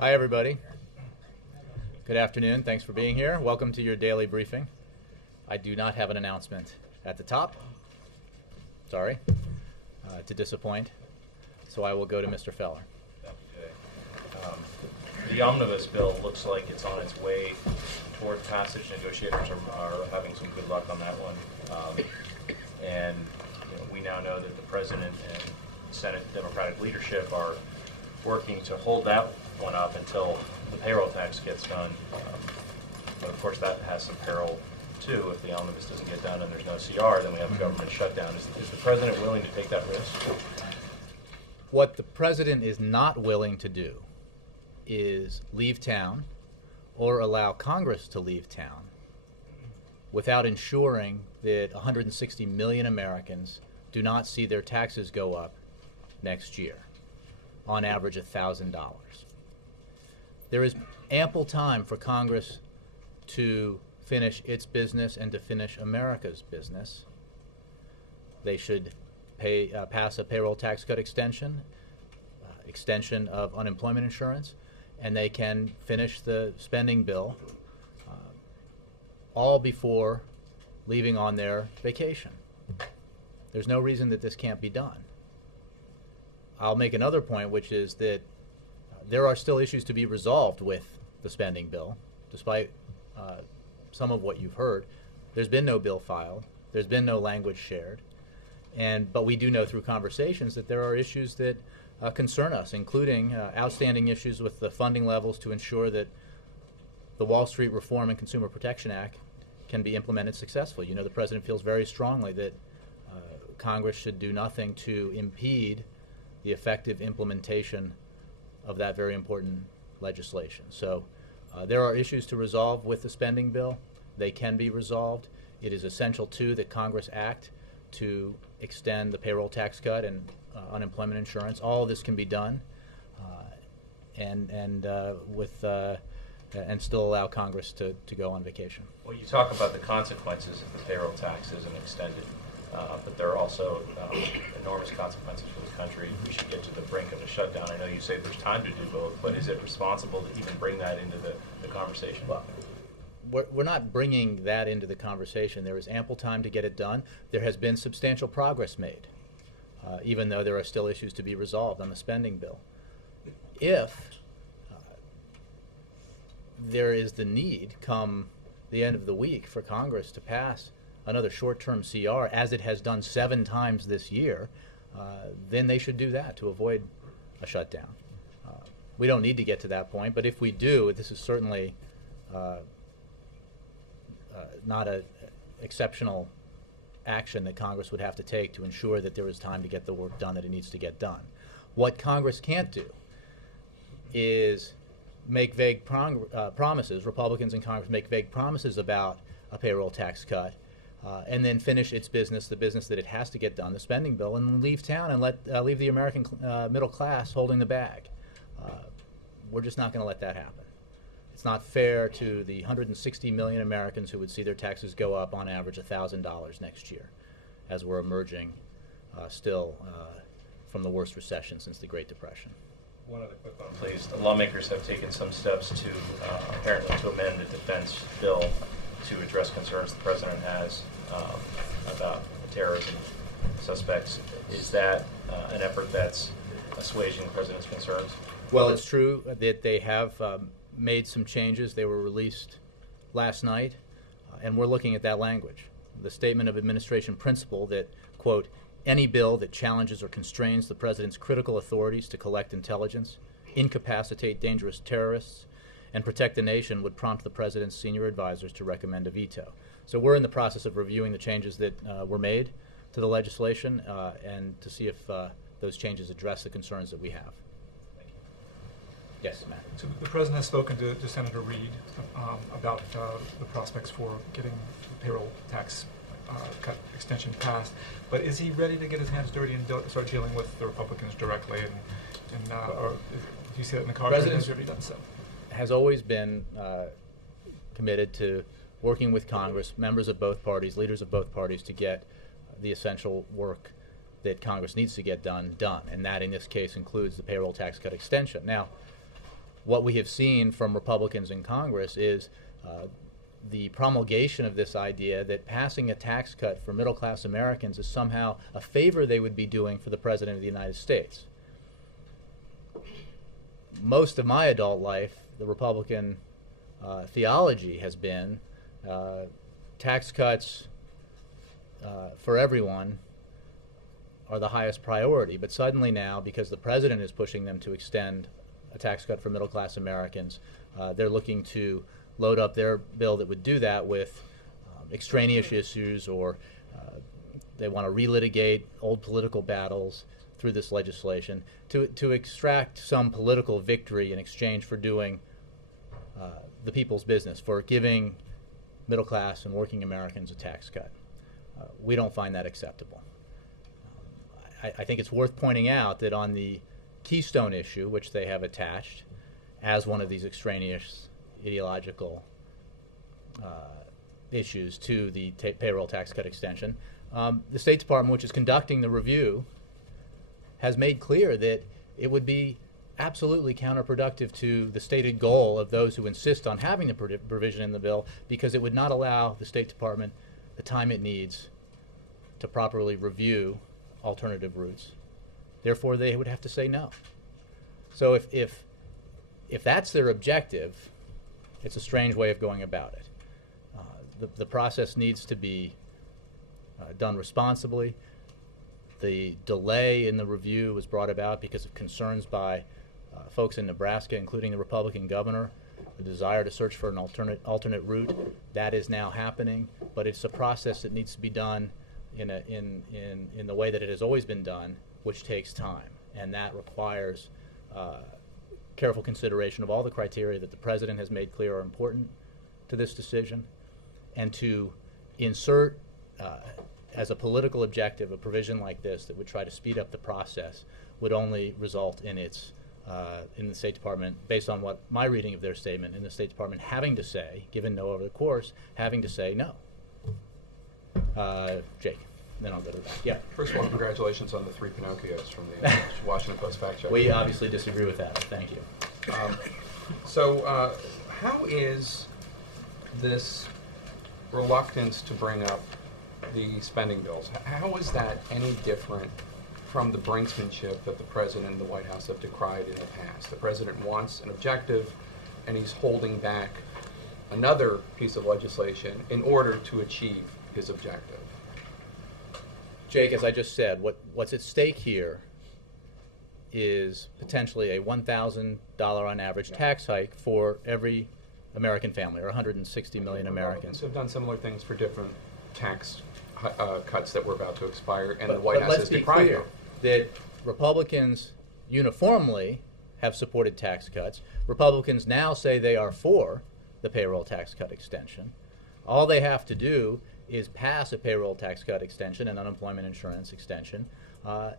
Hi, everybody. Good afternoon. Thanks for being here. Welcome to your daily briefing. I do not have an announcement at the top. Sorry to disappoint. So I will go to Mr. Feller. Thank you, Jay. The omnibus bill looks like it's on its way toward passage. Negotiators are having some good luck on that one. And we now know that the President and Senate Democratic leadership are working to hold that one up until the payroll tax gets done. But of course that has some peril too. If the omnibus doesn't get done and there's no CR, then we have a government shutdown. Is the President willing to take that risk? What the President is not willing to do is leave town or allow Congress to leave town without ensuring that 160 million Americans do not see their taxes go up next year, on average $1,000. There is ample time for Congress to finish its business and to finish America's business. They should pass a payroll tax cut extension, extension of unemployment insurance, and they can finish the spending bill all before leaving on their vacation. There's no reason that this can't be done. I'll make another point, which is that there are still issues to be resolved with the spending bill, despite some of what you've heard. There's been no bill filed. There's been no language shared. But we do know through conversations that there are issues that concern us, including outstanding issues with the funding levels to ensure that the Wall Street Reform and Consumer Protection Act can be implemented successfully. You know, the President feels very strongly that Congress should do nothing to impede the effective implementation of that very important legislation. So there are issues to resolve with the spending bill. They can be resolved. It is essential, too, that Congress act to extend the payroll tax cut and unemployment insurance. All of this can be done and still allow Congress to go on vacation. Well, you talk about the consequences if the payroll tax isn't extended, but there are also enormous consequences for the country. We should get to the brink of a shutdown. I know you say there's time to do both, but is it responsible to even bring that into the conversation? Well, we're not bringing that into the conversation. There is ample time to get it done. There has been substantial progress made, even though there are still issues to be resolved on the spending bill. If there is the need come the end of the week for Congress to pass another short-term CR, as it has done 7 times this year, then they should do that to avoid a shutdown. We don't need to get to that point, but if we do, this is certainly not an exceptional action that Congress would have to take to ensure that there is time to get the work done that it needs to get done. What Congress can't do is make vague promises. Republicans in Congress make vague promises about a payroll tax cut and then finish its business, the business that it has to get done, the spending bill, and leave town and leave the American middle class holding the bag. We're just not going to let that happen. It's not fair to the 160 million Americans who would see their taxes go up on average $1,000 next year, as we're emerging still from the worst recession since the Great Depression. One other quick one, please. The lawmakers have taken some steps to apparently to amend the defense bill to address concerns the President has about terrorism suspects. Is that an effort that's assuaging the President's concerns? Well, it's true that they have made some changes. They were released last night, and we're looking at that language. The statement of administration principle that, quote, any bill that challenges or constrains the President's critical authorities to collect intelligence, incapacitate dangerous terrorists, and protect the nation would prompt the President's senior advisors to recommend a veto. So we're in the process of reviewing the changes that were made to the legislation and to see if those changes address the concerns that we have. Thank you. Yes, Matt. So the President has spoken to Senator Reid about the prospects for getting the payroll tax cut extension passed, but is he ready to get his hands dirty and start dealing with the Republicans directly? Or do you see that in the cards? President has he already done so? Has always been committed to working with Congress, members of both parties, leaders of both parties, to get the essential work that Congress needs to get done, and that in this case includes the payroll tax cut extension. Now, what we have seen from Republicans in Congress is the promulgation of this idea that passing a tax cut for middle-class Americans is somehow a favor they would be doing for the President of the United States. Most of my adult life, the Republican theology has been tax cuts for everyone are the highest priority. But suddenly now, because the President is pushing them to extend a tax cut for middle-class Americans, they're looking to load up their bill that would do that with extraneous issues, or they want to relitigate old political battles through this legislation to extract some political victory in exchange for doing the people's business, for giving middle class and working Americans a tax cut. We don't find that acceptable. I think it's worth pointing out that on the Keystone issue, which they have attached as one of these extraneous ideological issues to the payroll tax cut extension, the State Department, which is conducting the review, has made clear that it would be absolutely counterproductive to the stated goal of those who insist on having the provision in the bill, because it would not allow the State Department the time it needs to properly review alternative routes. Therefore, they would have to say no. So if that's their objective, it's a strange way of going about it. The process needs to be done responsibly. The delay in the review was brought about because of concerns by folks in Nebraska, including the Republican governor, the desire to search for an alternate route. That is now happening, but it's a process that needs to be done in the way that it has always been done, which takes time, and that requires careful consideration of all the criteria that the President has made clear are important to this decision, and to insert as a political objective a provision like this that would try to speed up the process would only result in its in the State Department, based on what my reading of their statement, in the State Department having to say, given no other course, having to say no. Jake, then I'll go to the back. Yeah. First of all, congratulations on the 3 Pinocchios from the Washington Post fact check. We obviously disagree with that. Thank you. So how is this reluctance to bring up the spending bills, how is that any different from the brinksmanship that the President and the White House have decried in the past? The President wants an objective, and he's holding back another piece of legislation in order to achieve his objective. Jake, as I just said, what's at stake here is potentially a $1,000 on average tax hike for every American family, or 160 million Americans. Republicans have done similar things for different tax cuts that were about to expire, and the White House has decried them. Let's be clear that Republicans uniformly have supported tax cuts. Republicans now say they are for the payroll tax cut extension. All they have to do is pass a payroll tax cut extension and unemployment insurance extension,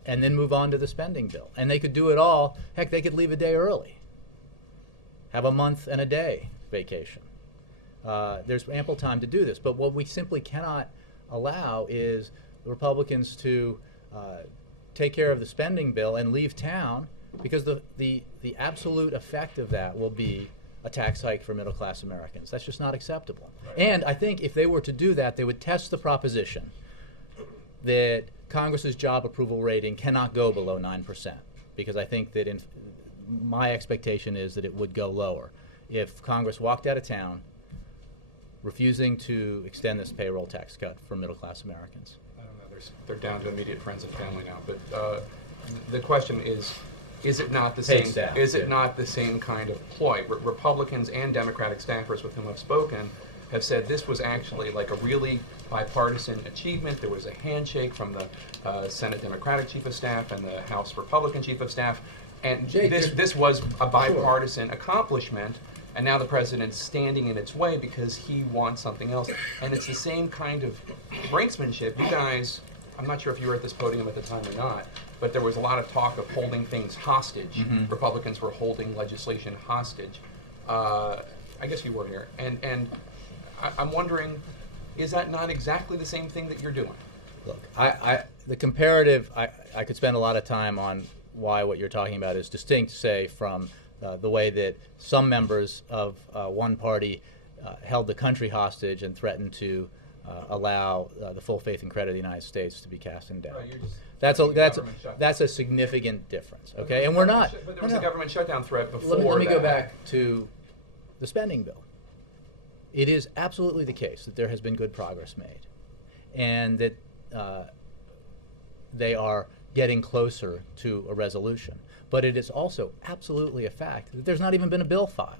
and then move on to the spending bill. And they could do it all. Heck, they could leave a day early, have a month and a day vacation. There's ample time to do this. But what we simply cannot allow is the Republicans to take care of the spending bill and leave town, because the absolute effect of that will be a tax hike for middle-class Americans. That's just not acceptable. Right. And I think if they were to do that, they would test the proposition that Congress's job approval rating cannot go below 9%, because I think that my expectation is that it would go lower if Congress walked out of town refusing to extend this payroll tax cut for middle-class Americans. I don't know. They're down to immediate friends and family now. But the question is it not the same? Is it not the same kind of ploy? Republicans and Democratic staffers with whom I've spoken have said this was actually like a really bipartisan achievement. There was a handshake from the Senate Democratic Chief of Staff and the House Republican Chief of Staff, and Jake, this was a bipartisan accomplishment. And now the President's standing in its way because he wants something else. And it's the same kind of brinksmanship. You guys, I'm not sure if you were at this podium at the time or not, but there was a lot of talk of holding things hostage. Mm-hmm. Republicans were holding legislation hostage. I guess you were here. And I'm wondering, is that not exactly the same thing that you're doing? Look, the comparative, I could spend a lot of time on why what you're talking about is distinct, say, from the way that some members of one party held the country hostage and threatened to allow the full faith and credit of the United States to be cast in doubt. Right, you're just That's threatening a a government shutdown. that's a significant difference. Okay, and we're not. But there was no, a no. government shutdown threat before Let me go that. back to the spending bill. It is absolutely the case that there has been good progress made, and that they are getting closer to a resolution. But it is also absolutely a fact that there's not even been a bill filed.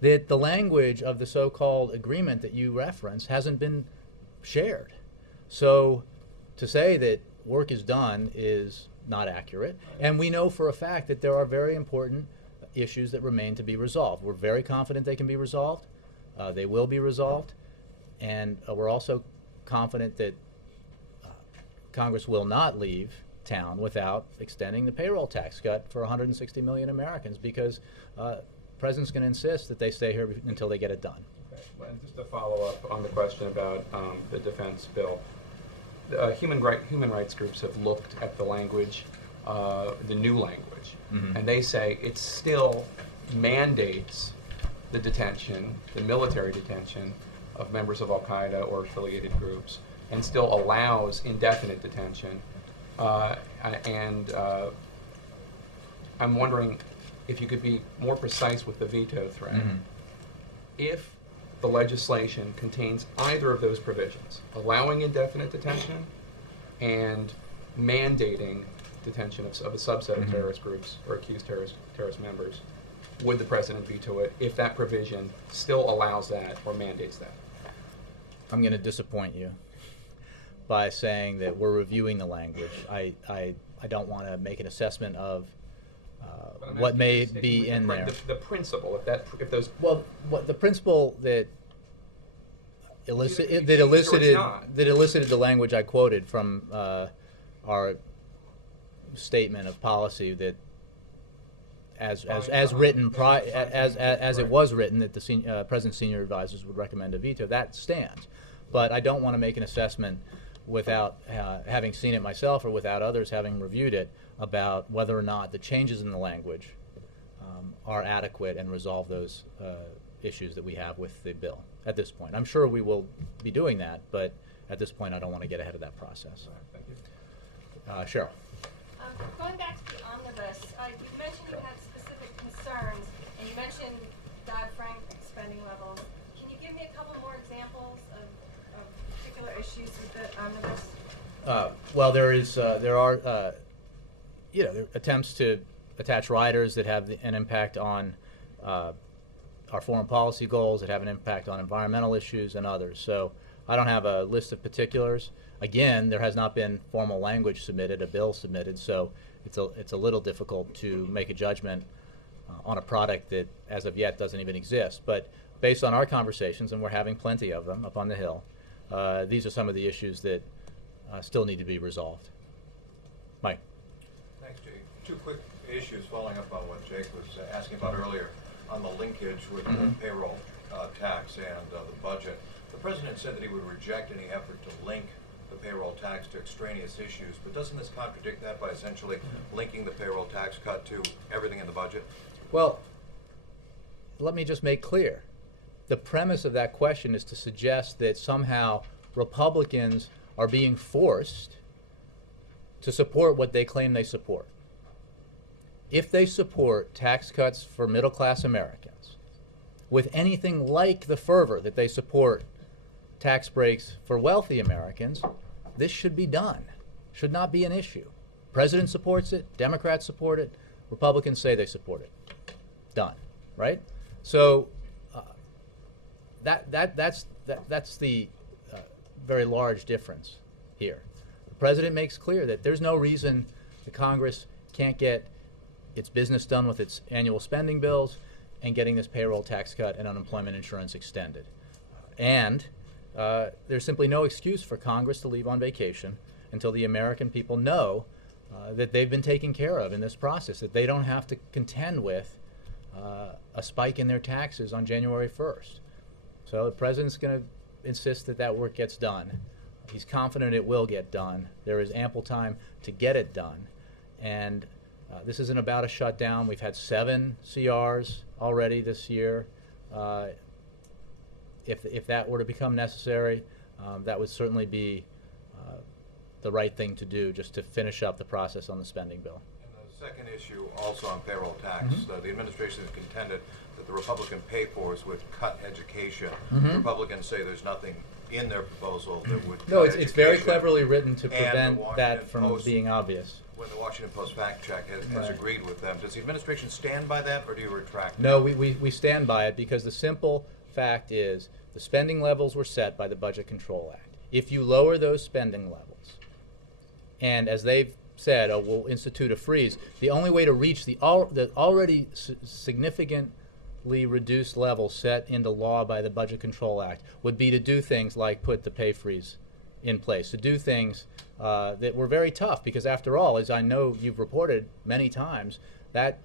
That the language of the so-called agreement that you reference hasn't been shared. So to say that work is done is not accurate. And we know for a fact that there are very important issues that remain to be resolved. We're very confident they can be resolved. They will be resolved. And we're also confident that Congress will not leave town without extending the payroll tax cut for 160 million Americans, because the President's going to insist that they stay here until they get it done. Okay. Well, and just to follow up on the question about the defense bill, human rights groups have looked at the language, the new language, and they say it still mandates the detention, the military detention of members of Al-Qaeda or affiliated groups, and still allows indefinite detention. I'm wondering if you could be more precise with the veto threat. If the legislation contains either of those provisions, allowing indefinite detention and mandating detention of a subset of terrorist groups or accused terrorist members, would the President veto it if that provision still allows that or mandates that? I'm going to disappoint you by saying that we're reviewing the language. I don't want to make an assessment of what may be in there. The principle, if those. Well, what the principle that elicited the language I quoted from our statement of policy, that as written as it was written, that the President's senior advisors would recommend a veto, that stands. But I don't want to make an assessment without having seen it myself or without others having reviewed it about whether or not the changes in the language are adequate and resolve those issues that we have with the bill at this point. I'm sure we will be doing that, but at this point I don't want to get ahead of that process. Thank you. Cheryl. Going back to the omnibus, you mentioned you had specific concerns, and you mentioned Dodd-Frank spending levels. Can you give me a couple more examples of particular issues with the omnibus? Well, there are attempts to attach riders that have an impact on our foreign policy goals, that have an impact on environmental issues and others. So I don't have a list of particulars. Again, there has not been formal language submitted, a bill submitted, so it's a little difficult to make a judgment on a product that as of yet doesn't even exist. But based on our conversations, and we're having plenty of them up on the Hill, these are some of the issues that still need to be resolved. Mike. Thanks, Jake. Two quick issues following up on what Jake was asking about earlier on the linkage with the payroll tax and the budget. The President said that he would reject any effort to link the payroll tax to extraneous issues, but doesn't this contradict that by essentially linking the payroll tax cut to everything in the budget? Well, let me just make clear. The premise of that question is to suggest that somehow Republicans are being forced to support what they claim they support. If they support tax cuts for middle-class Americans with anything like the fervor that they support tax breaks for wealthy Americans, this should be done. Should not be an issue. President supports it, Democrats support it, Republicans say they support it. Done, right? So that's the very large difference here. The President makes clear that there's no reason the Congress can't get its business done with its annual spending bills and getting this payroll tax cut and unemployment insurance extended. And there's simply no excuse for Congress to leave on vacation until the American people know that they've been taken care of in this process, that they don't have to contend with a spike in their taxes on January 1st. So the President's going to insist that that work gets done. He's confident it will get done. There is ample time to get it done. And This isn't about a shutdown. We've had 7 CRs already this year. If that were to become necessary, that would certainly be the right thing to do, just to finish up the process on the spending bill. And the second issue, also on payroll tax, the administration has contended that the Republican pay-fors would cut education. The Republicans say there's nothing in their proposal that would No, cut it's very education. cleverly written to And the prevent that Washington from Post- being obvious. When the Washington Post fact check has Right. agreed with them, does the administration stand by that, or do you retract it? No, we stand by it because the simple fact is the spending levels were set by the Budget Control Act. If you lower those spending levels, and as they've said, we'll institute a freeze, the only way to reach the already significantly reduced level set into law by the Budget Control Act would be to do things like put the pay freeze in place, to do things that were very tough, because after all, as I know you've reported many times, that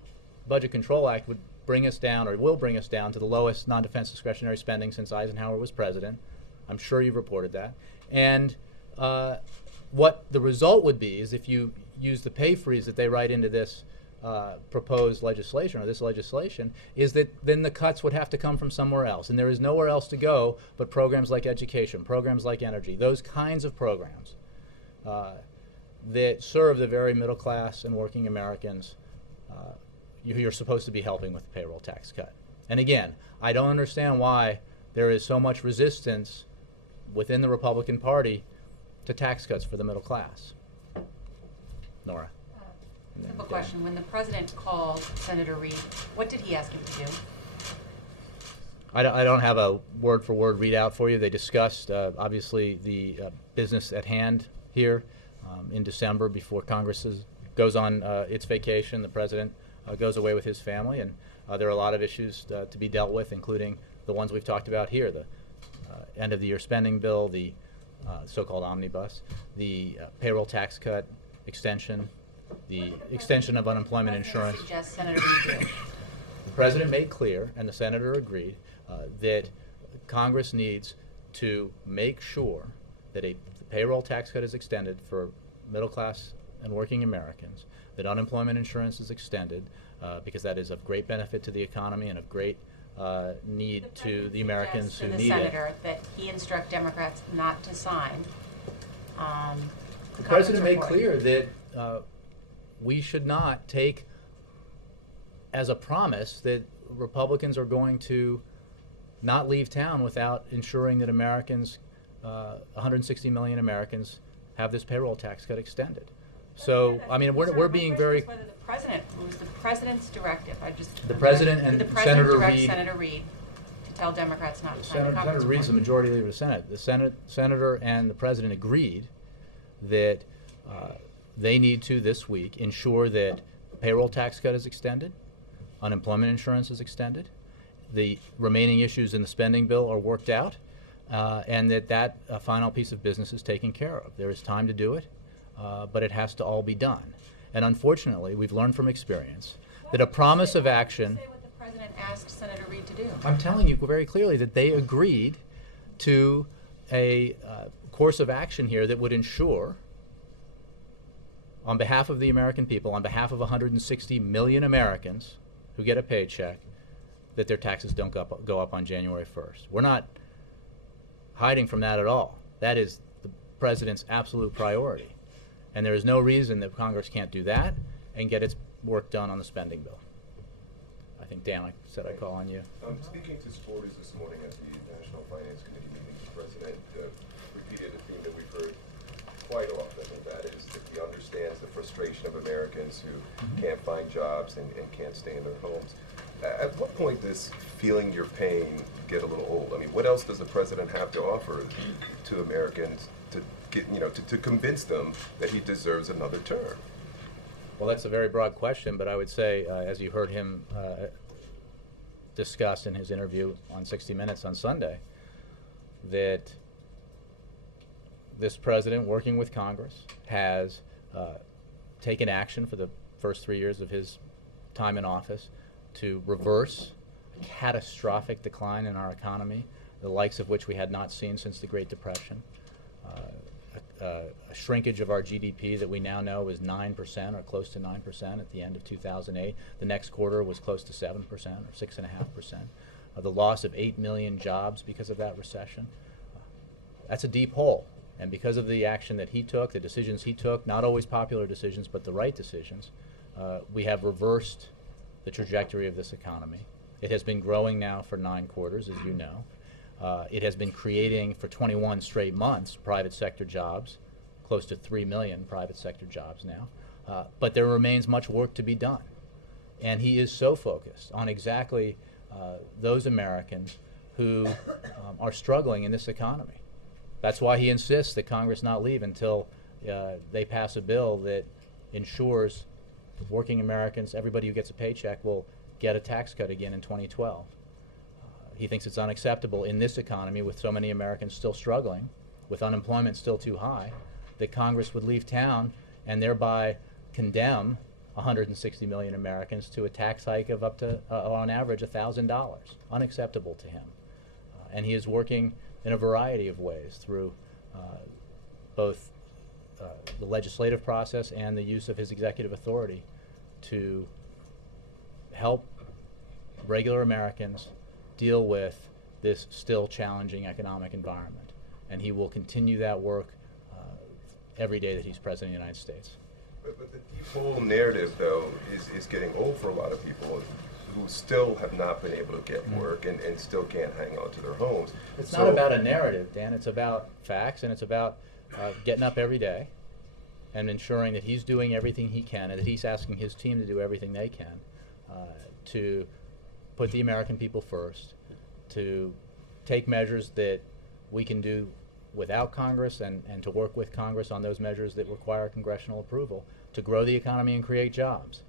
Budget Control Act would bring us down, or will bring us down, to the lowest non-defense discretionary spending since Eisenhower was president. I'm sure you've reported that. And what the result would be is, if you use the pay freeze that they write into this proposed legislation, or this legislation, is that then the cuts would have to come from somewhere else. And there is nowhere else to go but programs like education, programs like energy, those kinds of programs that serve the very middle class and working Americans you're supposed to be helping with the payroll tax cut. And again, I don't understand why there is so much resistance within the Republican Party to tax cuts for the middle class. Nora. And then Simple Dan. question. When the president called Senator Reid, what did he ask him to do? I don't have a word-for-word readout for you. They discussed, obviously, the business at hand here in December before Congress goes on its vacation. The president goes away with his family, and there are a lot of issues to be dealt with, including the ones we've talked about here, the end-of-the-year spending bill, the so-called omnibus, the payroll tax cut extension, the extension of unemployment insurance. What suggests Senator Reid do? The president made clear, and the senator agreed, that Congress needs to make sure that the payroll tax cut is extended for middle class and working Americans, that unemployment insurance is extended, because that is of great benefit to the economy and of great need to the Americans who To the need senator it. that he instruct Democrats not to sign. The president made clear that we should not take as a promise that Republicans are going to not leave town without ensuring that Americans, 160 million Americans, have this payroll tax cut extended. So, I mean, we're being very. Whether the president, it was the president's directive. The president and did the president Senator direct Reid. Senator Reid to tell Democrats not to sign the Senator conference Reid's the report? majority leader of the Senate. The senator and the president agreed that they need to, this week, ensure that the payroll tax cut is extended, unemployment insurance is extended, the remaining issues in the spending bill are worked out, and that final piece of business is taken care of. There is time to do it, but it has to all be done. And unfortunately, we've learned from experience that a promise of action. Say what the president asked Senator Reid to do. I'm telling you very clearly that they agreed to a course of action here that would ensure, on behalf of the American people, on behalf of 160 million Americans who get a paycheck, that their taxes don't go up on January 1st. We're not hiding from that at all. That is the president's absolute priority. And there is no reason that Congress can't do that and get its work done on the spending bill. I think, Dan, I said I'd call on you. Speaking to supporters this morning at the National Finance Committee meeting, the president repeated a theme that we've heard quite often, and that is that he understands the frustration of Americans who can't find jobs and can't stay in their homes. At what point does feeling your pain get a little old? I mean, what else does the president have to offer to Americans to get, to convince them that he deserves another term? Well, that's a very broad question, but I would say, as you heard him discuss in his interview on 60 Minutes on Sunday, that this president, working with Congress, has taken action for the first 3 years of his time in office to reverse a catastrophic decline in our economy, the likes of which we had not seen since the Great Depression. a shrinkage of our GDP that we now know is 9% or close to 9% at the end of 2008. The next quarter was close to 7% or 6.5%. The loss of 8 million jobs because of that recession. That's a deep hole. And because of the action that he took, the decisions he took, not always popular decisions, but the right decisions, we have reversed the trajectory of this economy. It has been growing now for 9 quarters, as you know. It has been creating for 21 straight months private sector jobs, close to 3 million private sector jobs now. But there remains much work to be done. And he is so focused on exactly those Americans who are struggling in this economy. That's why he insists that Congress not leave until they pass a bill that ensures working Americans, everybody who gets a paycheck, will get a tax cut again in 2012. He thinks it's unacceptable in this economy, with so many Americans still struggling, with unemployment still too high, that Congress would leave town and thereby condemn 160 million Americans to a tax hike of up to, on average, $1,000. Unacceptable to him. And he is working in a variety of ways through both the legislative process and the use of his executive authority to help regular Americans deal with this still challenging economic environment. And he will continue that work every day that he's President of the United States. But the deep hole narrative, though, is getting old for a lot of people who still have not been able to get work and still can't hang on to their homes. It's not about a narrative, Dan. It's about facts, and it's about getting up every day and ensuring that he's doing everything he can and that he's asking his team to do everything they can to put the American people first, to take measures that we can do without Congress and to work with Congress on those measures that require congressional approval to grow the economy and create jobs.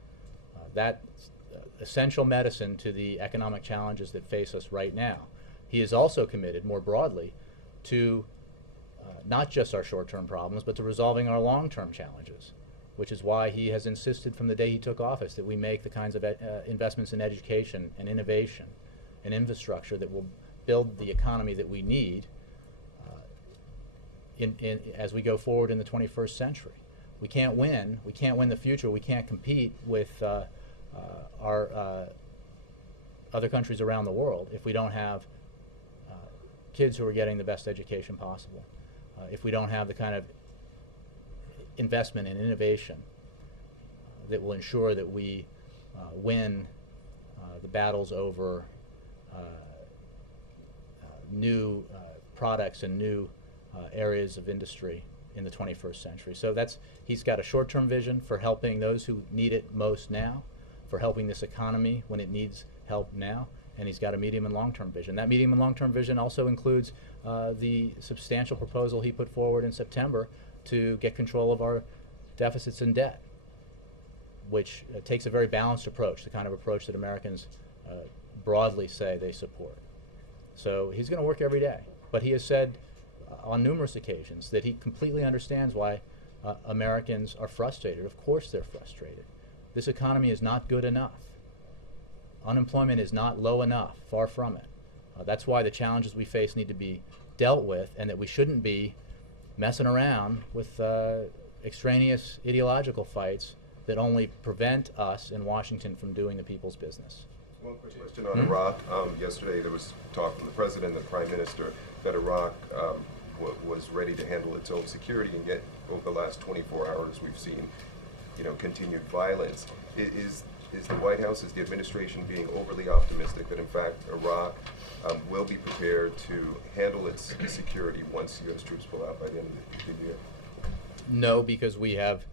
That's essential medicine to the economic challenges that face us right now. He is also committed more broadly to not just our short-term problems, but to resolving our long-term challenges, which is why he has insisted from the day he took office that we make the kinds of investments in education and innovation and infrastructure that will build the economy that we need as we go forward in the 21st century. We can't win. We can't win the future. We can't compete with our other countries around the world if we don't have kids who are getting the best education possible, if we don't have the kind of investment in innovation that will ensure that we win the battles over new products and new areas of industry in the 21st century. So he's got a short-term vision for helping those who need it most now, for helping this economy when it needs help now, and he's got a medium and long-term vision. That medium and long-term vision also includes the substantial proposal he put forward in September to get control of our deficits and debt, which takes a very balanced approach, the kind of approach that Americans broadly say they support. So he's going to work every day, but he has said on numerous occasions that he completely understands why Americans are frustrated. Of course they're frustrated. This economy is not good enough. Unemployment is not low enough, far from it. That's why the challenges we face need to be dealt with, and that we shouldn't be messing around with extraneous ideological fights that only prevent us in Washington from doing the people's business. One quick question on Iraq. Yesterday there was talk from the President and the Prime Minister that Iraq was ready to handle its own security, and yet over the last 24 hours we've seen, continued violence. Is the White House, is the administration being overly optimistic that in fact Iraq will be prepared to handle its security once U.S. troops pull out by the end of the year? No, because we have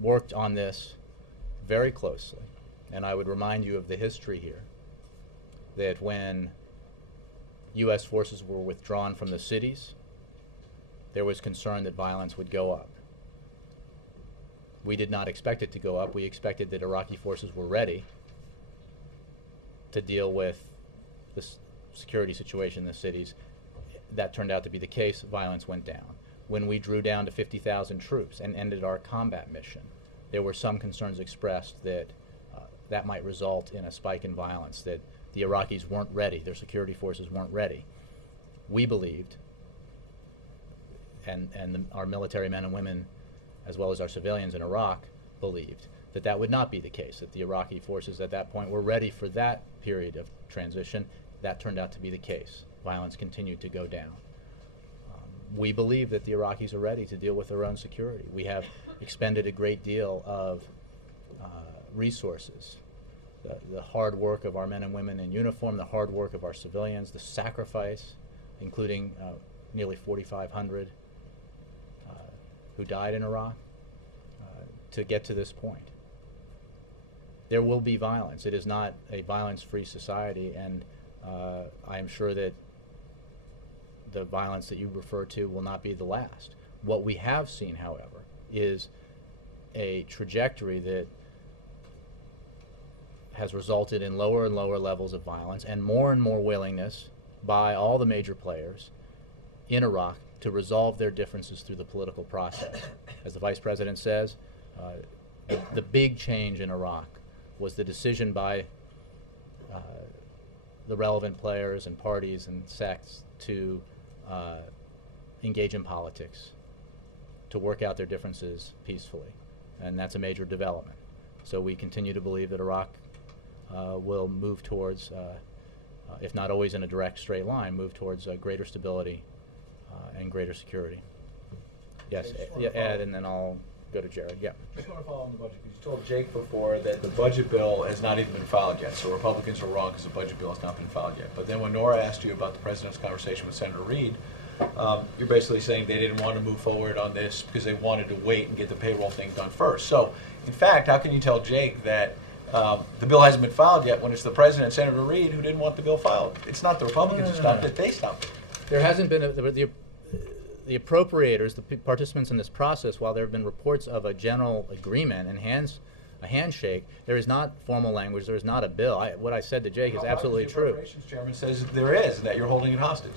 worked on this very closely. And I would remind you of the history here, that when U.S. forces were withdrawn from the cities, there was concern that violence would go up. We did not expect it to go up. We expected that Iraqi forces were ready to deal with the security situation in the cities. That turned out to be the case. Violence went down. When we drew down to 50,000 troops and ended our combat mission, there were some concerns expressed that that might result in a spike in violence, that the Iraqis weren't ready, their security forces weren't ready. We believed, our military men and women, as well as our civilians in Iraq, believed that that would not be the case, that the Iraqi forces at that point were ready for that period of transition. That turned out to be the case. Violence continued to go down. We believe that the Iraqis are ready to deal with their own security. We have expended a great deal of resources. The hard work of our men and women in uniform, the hard work of our civilians, the sacrifice, including nearly 4,500 who died in Iraq, to get to this point. There will be violence. It is not a violence-free society, and I am sure that the violence that you refer to will not be the last. What we have seen, however, is a trajectory that has resulted in lower and lower levels of violence and more willingness by all the major players in Iraq to resolve their differences through the political process. As the Vice President says, the big change in Iraq was the decision by the relevant players and parties and sects to engage in politics, to work out their differences peacefully. And that's a major development. So we continue to believe that Iraq will move towards, if not always in a direct straight line, move towards greater stability and greater security. Yes, Ed, and then I'll go to Jared. Yeah. Just want to follow on the budget, because you told Jake before that the budget bill has not even been filed yet, so Republicans are wrong because the budget bill has not been filed yet. But then when Nora asked you about the President's conversation with Senator Reid, you're basically saying they didn't want to move forward on this because they wanted to wait and get the payroll thing done first. So, in fact, how can you tell Jake that the bill hasn't been filed yet when it's the President and Senator Reid who didn't want the bill filed? It's not the Republicans who stopped it, they stopped it. There hasn't been the appropriators, the participants in this process, while there have been reports of a general agreement and a handshake, there is not formal language, there is not a bill. What I said to Jake is absolutely true. The Appropriations Chairman says there is, and that you're holding it hostage.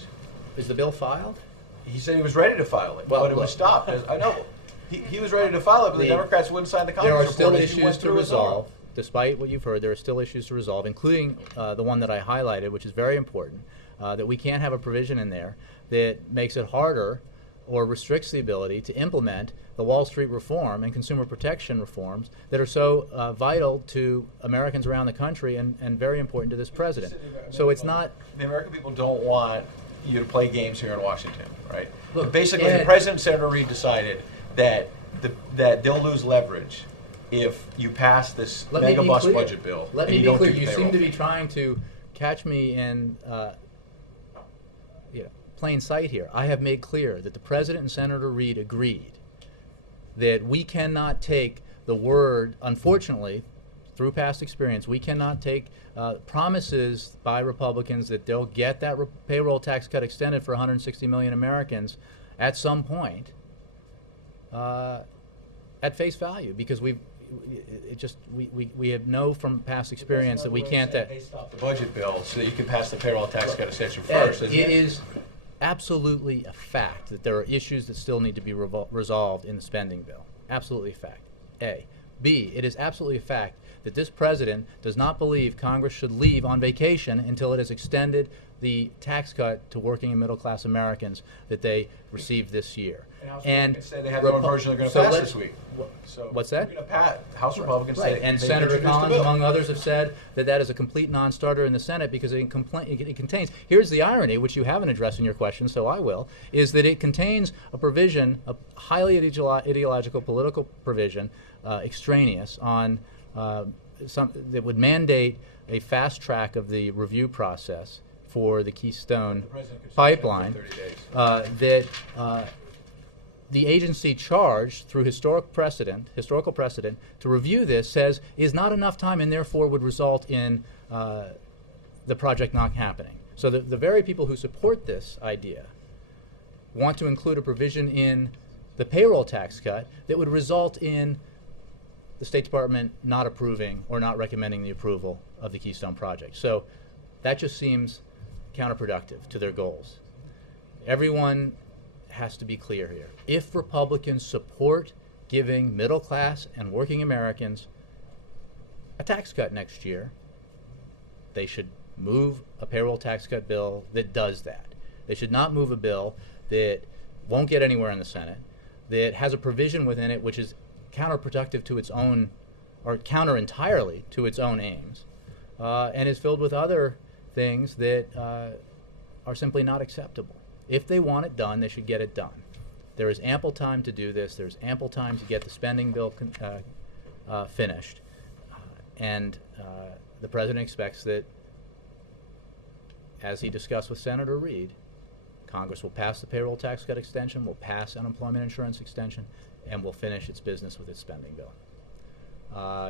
Is the bill filed? He said he was ready to file it, Well, but it was stopped. I know. He was ready to file it, but the Democrats wouldn't sign the There Congress are still report as he went issues to through his own. resolve. Despite what you've heard, there are still issues to resolve, including the one that I highlighted, which is very important, that we can't have a provision in there that makes it harder or restricts the ability to implement the Wall Street reform and consumer protection reforms that are so vital to Americans around the country and very important to this president. So it's not... The American people don't want you to play games here in Washington, right? Look, basically, Ed, the President and Senator Reid decided that that they'll lose leverage if you pass this mega bust budget bill. Let and me you be don't clear. do the You seem payroll to be thing. trying to catch me in plain sight here. I have made clear that the President and Senator Reid agreed that we cannot take the word, unfortunately, through past experience, we cannot take promises by Republicans that they'll get that payroll tax cut extended for 160 million Americans at some point at face value, because we have know from past experience that we can't. They stopped the budget bill so that you can pass the payroll tax cut extension Ed, first. Isn't it is absolutely a fact that there are issues that still need to be resolved in the spending bill. Absolutely a fact. A. B. It is absolutely a fact that this president does not believe Congress should leave on vacation until it has extended the tax cut to working and middle class Americans that they received this year. And House Republicans say they have their own version they're going to pass this week. So what's that? You're going to pass. House Republicans say And they've Senator introduced the Collins, bill. among others, have said that that is a complete non-starter in the Senate because it contains, here's the irony, which you haven't addressed in your question, so I will, is that it contains a provision, a highly ideological political provision, extraneous on that would mandate a fast track of the review process for the Keystone pipeline, that the agency charged through historical precedent to review this says is not enough time and therefore would result in the project not happening. So the very people who support this idea want to include a provision in the payroll tax cut that would result in the State Department not approving or not recommending the approval of the Keystone project. So that just seems counterproductive to their goals. Everyone has to be clear here. If Republicans support giving middle class and working Americans a tax cut next year, they should move a payroll tax cut bill that does that. They should not move a bill that won't get anywhere in the Senate, that has a provision within it which is counterproductive to its own, or counter entirely to its own aims, and is filled with other things that are simply not acceptable. If they want it done, they should get it done. There is ample time to do this. There's ample time to get the spending bill finished. And the President expects that, as he discussed with Senator Reid, Congress will pass the payroll tax cut extension, will pass unemployment insurance extension, and will finish its business with its spending bill.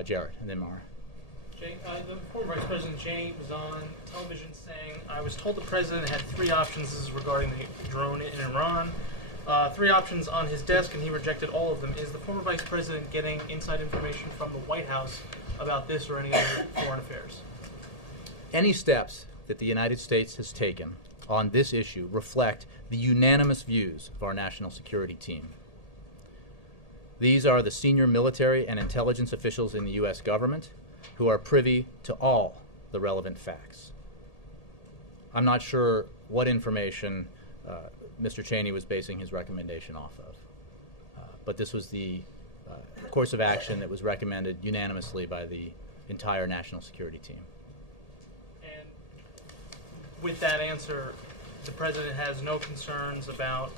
Jared, and then Mara. Jay, the former Vice President Cheney was on television saying, I was told the President had 3 options. This is regarding the drone in Iran. 3 options on his desk, and he rejected all of them. Is the former Vice President getting inside information from the White House about this or any other foreign affairs? Any steps that the United States has taken on this issue reflect the unanimous views of our national security team. These are the senior military and intelligence officials in the U.S. government who are privy to all the relevant facts. I'm not sure what information Mr. Cheney was basing his recommendation off of, but this was the course of action that was recommended unanimously by the entire national security team. And with that answer, the President has no concerns about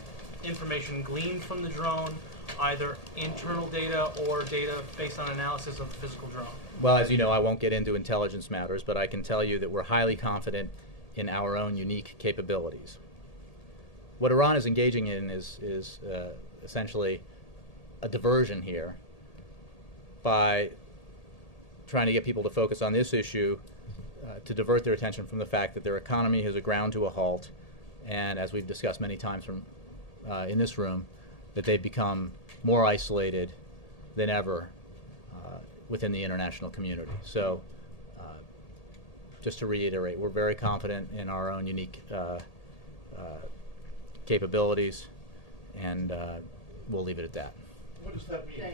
information gleaned from the drone, either internal data or data based on analysis of the physical drone? Well, as you know, I won't get into intelligence matters, but I can tell you that we're highly confident in our own unique capabilities. What Iran is engaging in is essentially a diversion here by trying to get people to focus on this issue, to divert their attention from the fact that their economy has ground to a halt, and as we've discussed many times from in this room, that they've become more isolated than ever within the international community. So just to reiterate, we're very confident in our own unique capabilities, and we'll leave it at that. What does that mean?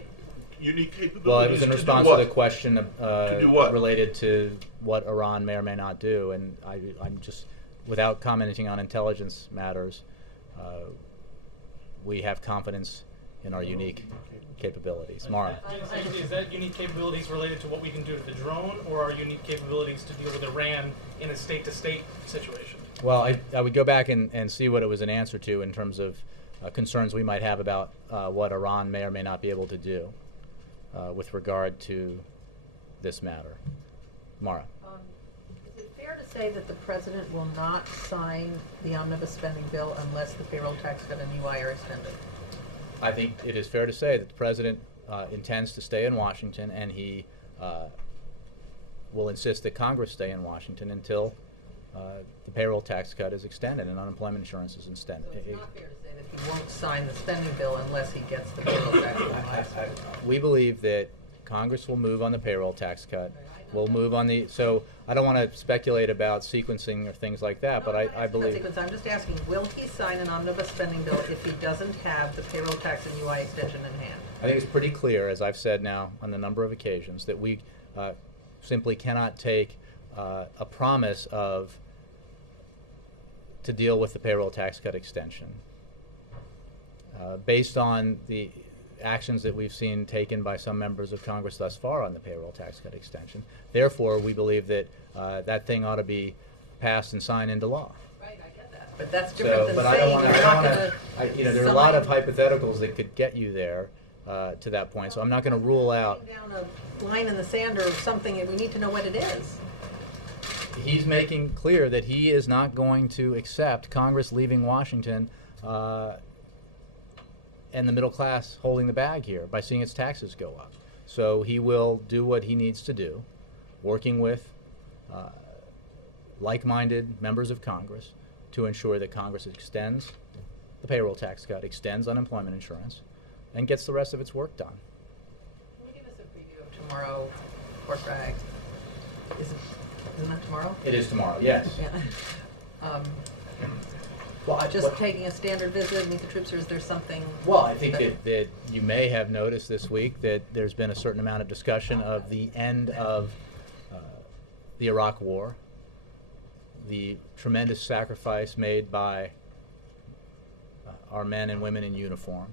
Unique capabilities? Well, it was in response to the question to do what? related to what Iran may or may not do, and I'm just, without commenting on intelligence matters, we have confidence in our unique capabilities. Mara. Is that unique capabilities related to what we can do to the drone, or are unique capabilities to deal with Iran in a state-to-state situation? Well, I would go back and see what it was an answer to in terms of concerns we might have about what Iran may or may not be able to do with regard to this matter. Mara. Is it fair to say that the President will not sign the omnibus spending bill unless the payroll tax cut and UI are extended? I think it is fair to say that the President intends to stay in Washington, and he will insist that Congress stay in Washington until the payroll tax cut is extended and unemployment insurance is extended. So it's not fair to say that he won't sign the spending bill unless he gets the payroll tax cut. We believe that Congress will move on the payroll tax cut. We'll move on the, so I don't want to speculate about sequencing or things like that, but I believe. I'm just asking, will he sign an omnibus spending bill if he doesn't have the payroll tax and UI extension in hand? I think it's pretty clear, as I've said now on a number of occasions, that we simply cannot take a promise to deal with the payroll tax cut extension based on the actions that we've seen taken by some members of Congress thus far on the payroll tax cut extension. Therefore, we believe that that thing ought to be passed and signed into law. Right, I get that. But that's different than I saying don't you're not going to. you know, there are a lot of hypotheticals that could get you there to that point, so I'm not going to rule out. Down a line in the sand or something, and we need to know what it is. He's making clear that he is not going to accept Congress leaving Washington and the middle class holding the bag here by seeing its taxes go up. So he will do what he needs to do, working with like-minded members of Congress to ensure that Congress extends the payroll tax cut, extends unemployment insurance, and gets the rest of its work done. Can you give us a preview of tomorrow, Fort Bragg? Isn't that tomorrow? It is tomorrow, yes. Yeah. Well, just taking a standard visit, meet the troops, or is there something? Well, I think that you may have noticed this week that there's been a certain amount of discussion of the end of the Iraq War, the tremendous sacrifice made by our men and women in uniform,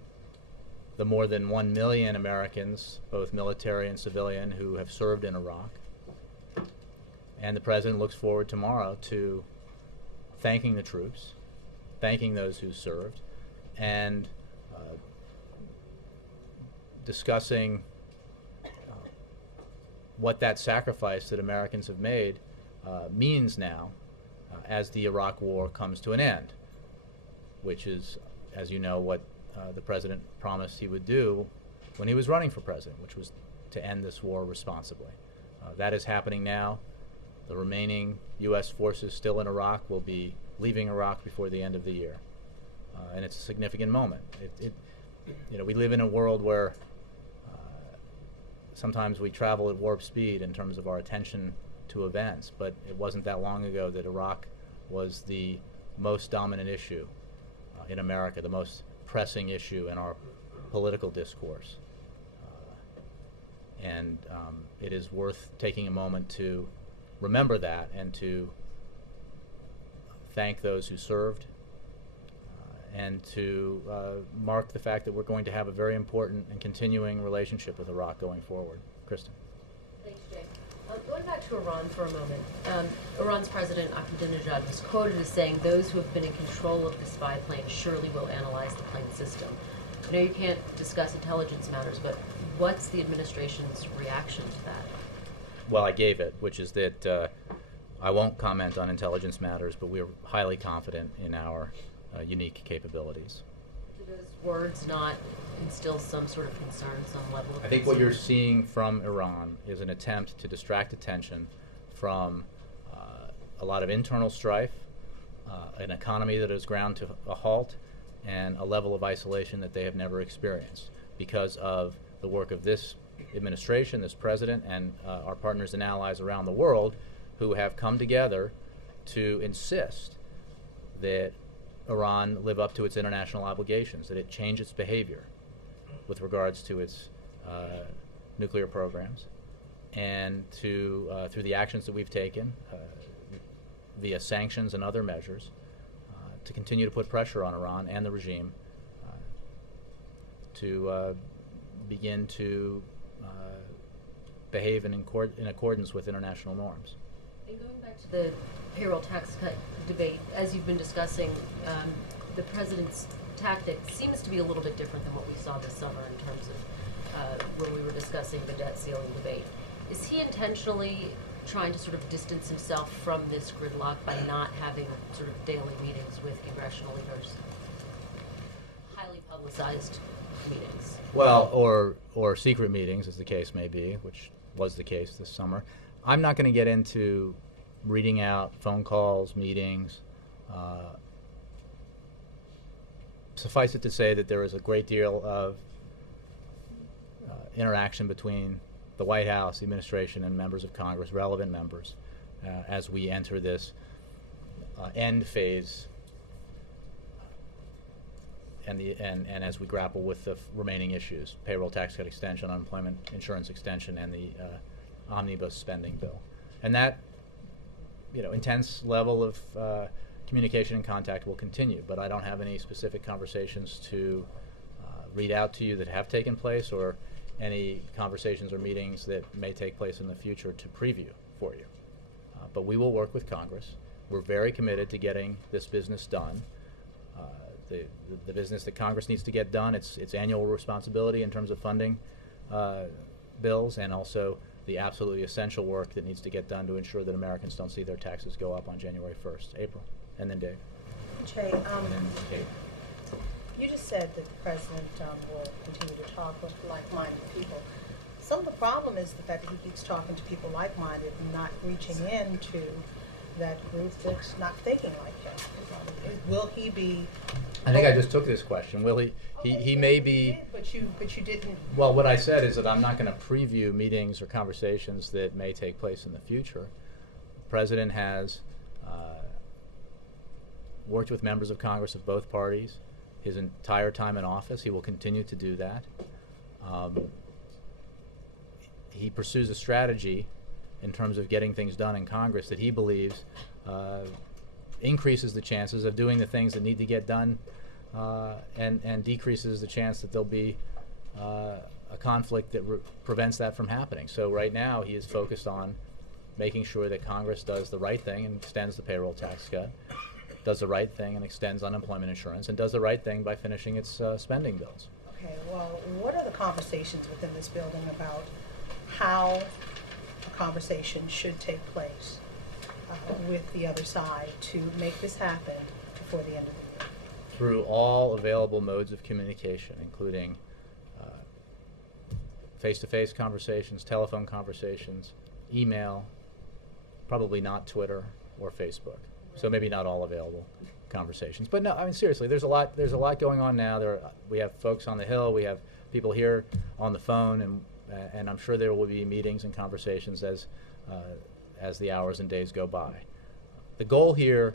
the more than 1 million Americans, both military and civilian, who have served in Iraq. And the President looks forward tomorrow to thanking the troops, thanking those who served, and discussing what that sacrifice that Americans have made means now as the Iraq War comes to an end, which is, as you know, what the President promised he would do when he was running for President, which was to end this war responsibly. That is happening now. The remaining U.S. forces still in Iraq will be leaving Iraq before the end of the year. And it's a significant moment. You know, we live in a world where sometimes we travel at warp speed in terms of our attention to events, but it wasn't that long ago that Iraq was the most dominant issue in America, the most pressing issue in our political discourse. And it is worth taking a moment to remember that and to thank those who served and to mark the fact that we're going to have a very important and continuing relationship with Iraq going forward. Kristen. Thanks, Jay. Going back to Iran for a moment, Iran's President Ahmadinejad was quoted as saying, "Those who have been in control of the spy plane surely will analyze the plane system." I know you can't discuss intelligence matters, but what's the administration's reaction to that? Well, I gave it, which is that I won't comment on intelligence matters, but we're highly confident in our unique capabilities. Do those words not instill some sort of concern, some level of I think what you're seeing from Iran is an attempt to distract attention from a lot of internal strife, an economy that has ground to a halt, and a level of isolation that they have never experienced because of the work of this administration, this president, and our partners and allies around the world who have come together to insist that Iran live up to its international obligations, that it change its behavior with regards to its nuclear programs, and to through the actions that we've taken via sanctions and other measures to continue to put pressure on Iran and the regime to begin to behave in accordance with international norms. And going back to the payroll tax cut debate, as you've been discussing, the president's tactic seems to be a little bit different than what we saw this summer in terms of when we were discussing the debt ceiling debate. Is he intentionally trying to sort of distance himself from this gridlock by not having sort of daily meetings with congressional leaders? Highly publicized meetings. Well, or secret meetings, as the case may be, which was the case this summer. I'm not going to get into reading out phone calls, meetings. Suffice it to say that there is a great deal of interaction between the White House, the administration, and members of Congress, relevant members, as we enter this end phase and as we grapple with the remaining issues: payroll tax cut extension, unemployment insurance extension, and the omnibus spending bill. And that, intense level of communication and contact will continue. But I don't have any specific conversations to read out to you that have taken place, or any conversations or meetings that may take place in the future to preview for you. But we will work with Congress. We're very committed to getting this business done. The business that Congress needs to get done, its annual responsibility in terms of funding bills, and also the absolutely essential work that needs to get done to ensure that Americans don't see their taxes go up on January 1st. April, and then Dave. Jay, And then Kate. you just said that the president will continue to talk with like-minded people. Some of the problem is the fact that he keeps talking to people like-minded and not reaching into that group that's not thinking like him. Will he be? I think I just took this question. Will he? He may be. But you didn't. Well, what I said is that I'm not going to preview meetings or conversations that may take place in the future. The president has worked with members of Congress of both parties his entire time in office. He will continue to do that. He pursues a strategy in terms of getting things done in Congress that he believes increases the chances of doing the things that need to get done and decreases the chance that there'll be a conflict that prevents that from happening. So right now he is focused on making sure that Congress does the right thing and extends the payroll tax cut, does the right thing and extends unemployment insurance, and does the right thing by finishing its spending bills. Okay, well, what are the conversations within this building about how a conversation should take place with the other side to make this happen before the end of the year? Through all available modes of communication, including face-to-face conversations, telephone conversations, email, probably not Twitter or Facebook. So maybe not all available conversations. But no, I mean seriously, there's a lot going on now. We have folks on the Hill, we have people here on the phone, and I'm sure there will be meetings and conversations as the hours and days go by. The goal here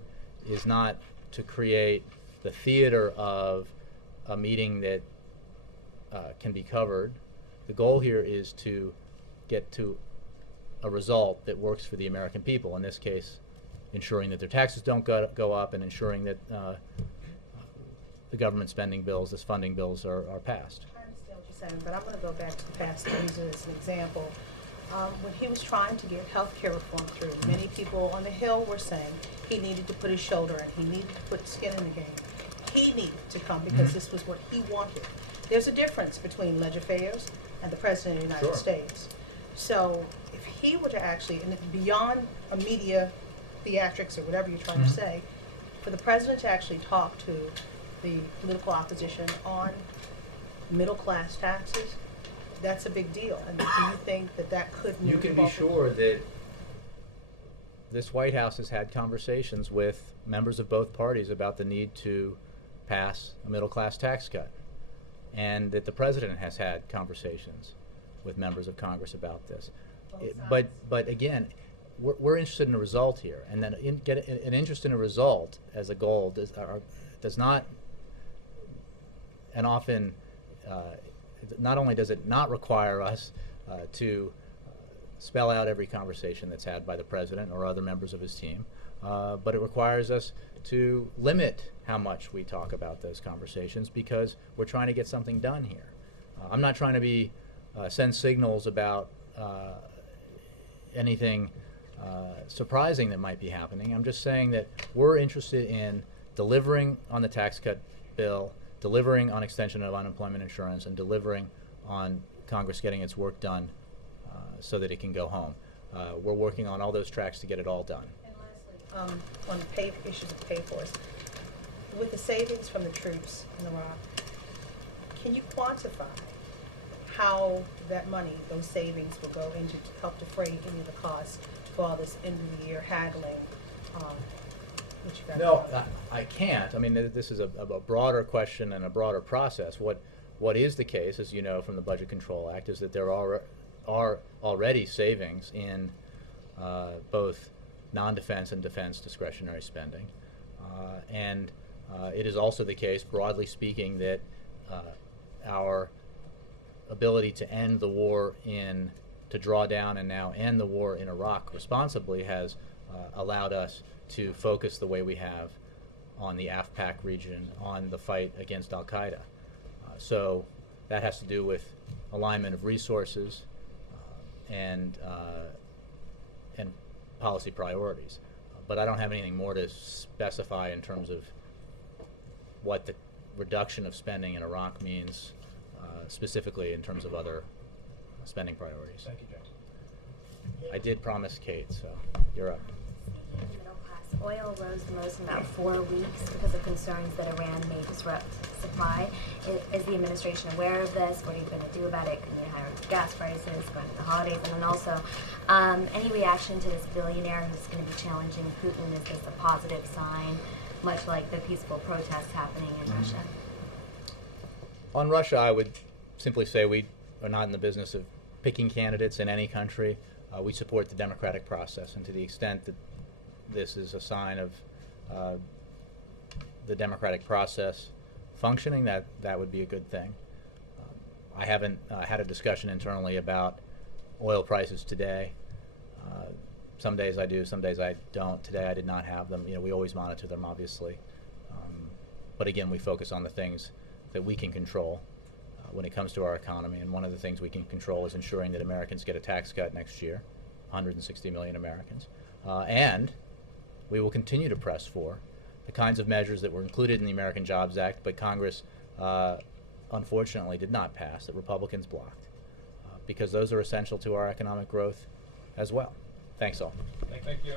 is not to create the theater of a meeting that can be covered. The goal here is to get to a result that works for the American people. In this case, ensuring that their taxes don't go up, and ensuring that the government spending bills, the funding bills, are passed. I understand what you're saying, but I'm going to go back to the past and use it as an example. When he was trying to get health care reform through, many people on the Hill were saying he needed to put his shoulder in, he needed to put skin in the game. He needed to come because this was what he wanted. There's a difference between legislators and the President of the United States. So if he were to actually, and beyond a media theatrics or whatever you're trying to say, for the President to actually talk to the political opposition on middle class taxes, that's a big deal. And do you think that that could move You can be forward? sure that this White House has had conversations with members of both parties about the need to pass a middle class tax cut, and that the President has had conversations with members of Congress about this. But again, we're interested in a result here, and then an interest in a result as a goal does not, and often not only does it not require us to spell out every conversation that's had by the President or other members of his team, but it requires us to limit how much we talk about those conversations, because we're trying to get something done here. I'm not trying to send signals about anything surprising that might be happening. I'm just saying that we're interested in delivering on the tax cut bill, delivering on extension of unemployment insurance, and delivering on Congress getting its work done so that it can go home. We're working on all those tracks to get it all done. And lastly, on the issues of pay for us, with the savings from the troops in Iraq, can you quantify how that money, those savings, will go into to help defray any of the costs for all this end-of-the-year haggling? Which you guys No, have? I can't. I mean, this is a broader question and a broader process. What is the case, as you know from the Budget Control Act, is that there are already savings in both non-defense and defense discretionary spending. And it is also the case, broadly speaking, that our ability to end the war to draw down and now end the war in Iraq responsibly has allowed us to focus the way we have on the AFPAC region, on the fight against Al-Qaeda. So that has to do with alignment of resources and policy priorities. But I don't have anything more to specify in terms of what the reduction of spending in Iraq means specifically in terms of other spending priorities. Thank you, James. I did promise Kate, so you're up. Middle class oil rose the most in about 4 weeks because of concerns that Iran may disrupt supply. Is the administration aware of this? What are you going to do about it? Can you higher gas prices going into the holidays? And then also, any reaction to this billionaire who's going to be challenging Putin? Is this a positive sign, much like the peaceful protests happening in Russia? On Russia, I would simply say we are not in the business of picking candidates in any country. We support the democratic process, and to the extent that this is a sign of the democratic process functioning, that would be a good thing. I haven't had a discussion internally about oil prices today. Some days I do, some days I don't. Today I did not have them. You know, we always monitor them, obviously. But again, we focus on the things that we can control when it comes to our economy. And one of the things we can control is ensuring that Americans get a tax cut next year, 160 million Americans. And we will continue to press for the kinds of measures that were included in the American Jobs Act, but Congress unfortunately did not pass, that Republicans blocked, because those are essential to our economic growth as well. Thanks all. Thank you.